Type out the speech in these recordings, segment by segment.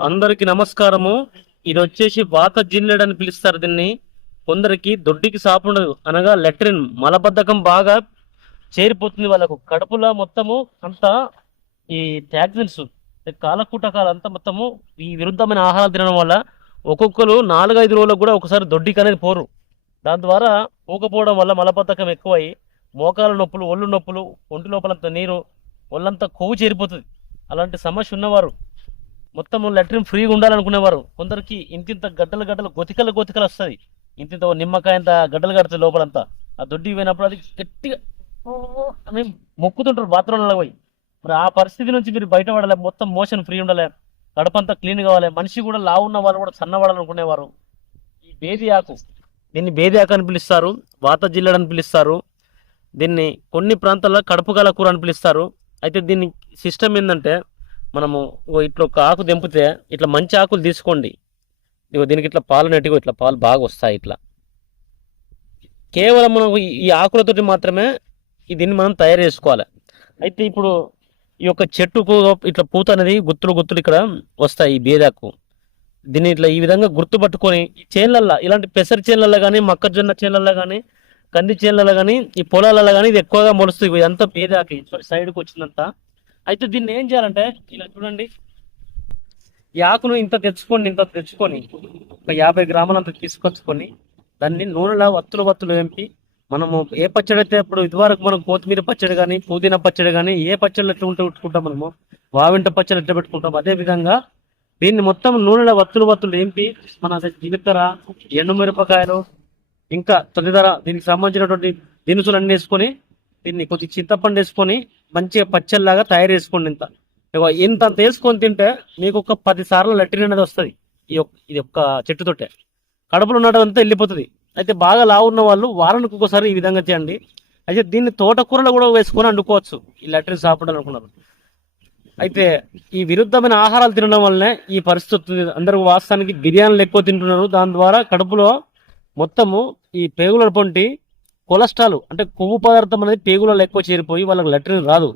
అందరికి నమస్కారము. ఇది వచ్చేసి వాత జిల్లెడ్ అని పిలుస్తారు దీన్ని. కొందరికి దొడ్డికి సాపు ఉండదు. అనగా లెట్రిన్ మలబద్ధకం బాగా చేరిపోతుంది వాళ్ళకు. కడుపులో మొత్తము అంతా ఈ టాక్సిన్స్ కాలకూటకాలు అంతా మొత్తము ఈ విరుద్ధమైన ఆహారాలు తినడం వల్ల ఒక్కొక్కరు నాలుగైదు రోజులకు కూడా ఒకసారి దొడ్డికి అనేది పోరు. దాని ద్వారా పోకపోవడం వల్ల మలబద్ధకం ఎక్కువై మోకాల నొప్పులు ఒళ్ళు నొప్పులు ఒంటి లోపలంతా నీరు ఒళ్ళంతా కొవ్వు చేరిపోతుంది. అలాంటి సమస్య ఉన్నవారు మొత్తం లెట్రిన్ ఫ్రీగా ఉండాలనుకునేవారు. కొందరికి ఇంతింత గడ్డలు గడ్డలు గొతికలు గొతికలు వస్తుంది. ఇంతింత నిమ్మకాయ అంత గడ్డలు కడుతుంది లోపలంతా. ఆ దొడ్డి పోయినప్పుడు అది గట్టిగా ఓ మొక్కుతుంటారు బాత్రూంలో పోయి. మరి ఆ పరిస్థితి నుంచి మీరు బయటపడాలి మొత్తం మోషన్ ఫ్రీ ఉండాలి. కడపంతా క్లీన్ కావాలి. మనిషి కూడా లావు ఉన్న వాళ్ళు కూడా సన్నవాడాలనుకునేవారు ఈ బేది ఆకు. దీన్ని బేది ఆకు అని పిలుస్తారు. వాత జిల్లెడు అని పిలుస్తారు. దీన్ని కొన్ని ప్రాంతాల్లో కడుపు గల కూర అని పిలుస్తారు. అయితే దీని సిస్టమ్ ఏంటంటే మనము ఓ ఇట్లా ఒక ఆకు తెంపితే ఇట్లా మంచి ఆకులు తీసుకోండి. ఇగో దీనికి ఇట్లా పాలు నెట్టుకో ఇట్లా పాలు బాగా వస్తాయి ఇట్లా. కేవలం మనం ఈ- ఆకులతోటి మాత్రమే దీన్ని మనం తయారు చేసుకోవాలి. అయితే ఇప్పుడు ఈ యొక్క చెట్టుకు ఇట్లా పూత అనేది గుత్తులు గుత్తులు ఇక్కడ వస్తాయి ఈ బేదాకు. దీన్ని ఇట్లా ఈ విధంగా గుర్తుపట్టుకొని ఈ చేన్లల్లో ఇలాంటి పెసర చేన్లల్లో కానీ మొక్కజొన్న చేన్లల్లో కానీ కంది చేన్లలో కానీ ఈ పొలాలలో కానీ ఇది ఎక్కువగా మొలుస్తుంది. అంతా పేదాకి సైడ్కి వచ్చిందంతా అయితే దీన్ని ఏం చేయాలంటే ఇలా చూడండి. ఈ ఆకును ఇంత తెచ్చుకోండి ఇంత తెచ్చుకొని ఒక యాభై గ్రాములంత తీసుకొచ్చుకొని దాన్ని నూనెలో వత్తులు వత్తులు వేంపి మనము ఏ పచ్చడి అయితే ఇప్పుడు ఇదివరకు మనం కొత్తిమీర పచ్చడి కానీ పుదీనా పచ్చడి కానీ ఏ పచ్చళ్ళు ఎట్లా ఉంటే పెట్టుకుంటాం మనము వావింట పచ్చడి ఎట్లా పెట్టుకుంటాం అదే విధంగా దీన్ని మొత్తం నూనెలో వత్తులు వత్తులు వేంపి మన జీలకర్ర ఎండుమిరపకాయలు ఇంకా తదితర దీనికి సంబంధించినటువంటి దినుసులు అన్ని వేసుకొని దీన్ని కొద్దిగా చింతపండు వేసుకొని మంచిగా పచ్చల్లాగా తయారు చేసుకోండి ఇంత ఇంత అంత వేసుకొని తింటే మీకు ఒక పది సార్లు లెట్రిన్ అనేది వస్తుంది. ఈ యొక్క ఇది ఒక్క చెట్టుతోటే కడుపులో ఉన్నదంతా వెళ్ళిపోతుంది. అయితే బాగా లావు ఉన్న వాళ్ళు వారానికి ఒక్కోసారి ఈ విధంగా చేయండి. అయితే దీన్ని తోటకూరలో కూడా వేసుకొని వండుకోవచ్చు. ఈ లెట్రిన్ సాపడం అనుకున్నారు. అయితే ఈ విరుద్ధమైన ఆహారాలు తినడం వల్లనే ఈ పరిస్థితి అందరూ వాస్తవానికి బిర్యానీలు ఎక్కువ తింటున్నారు. దాని ద్వారా కడుపులో మొత్తము ఈ పేగుల పొంటి కొలెస్ట్రాల్ అంటే కొవ్వు పదార్థం అనేది పేగులలో ఎక్కువ చేరిపోయి వాళ్ళకి లెట్రిన్ రాదు.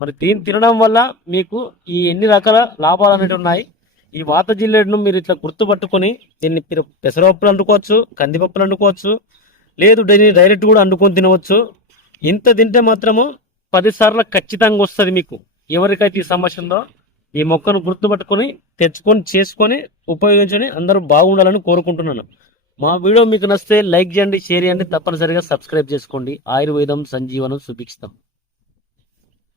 మరి దీన్ని తినడం వల్ల మీకు ఈ ఎన్ని రకాల లాభాలు అనేవి ఉన్నాయి? ఈ వాత జిల్లెడ్ను మీరు ఇట్లా గుర్తుపట్టుకొని దీన్ని మీరు పెసరపప్పులు వండుకోవచ్చు కందిపప్పులు వండుకోవచ్చు లేదు దీన్ని డైరెక్ట్ కూడా వండుకొని తినవచ్చు. ఇంత తింటే మాత్రము పదిసార్లు ఖచ్చితంగా వస్తుంది మీకు. ఎవరికైతే ఈ సమస్య ఉందో ఈ మొక్కను గుర్తుపట్టుకొని తెచ్చుకొని చేసుకొని ఉపయోగించుకొని అందరూ బాగుండాలని కోరుకుంటున్నాను. మా వీడియో మీకు నచ్చితే లైక్ చేయండి షేర్ చేయండి తప్పనిసరిగా సబ్స్క్రైబ్ చేసుకోండి. ఆయుర్వేదం సంజీవనం సుభిక్షితం.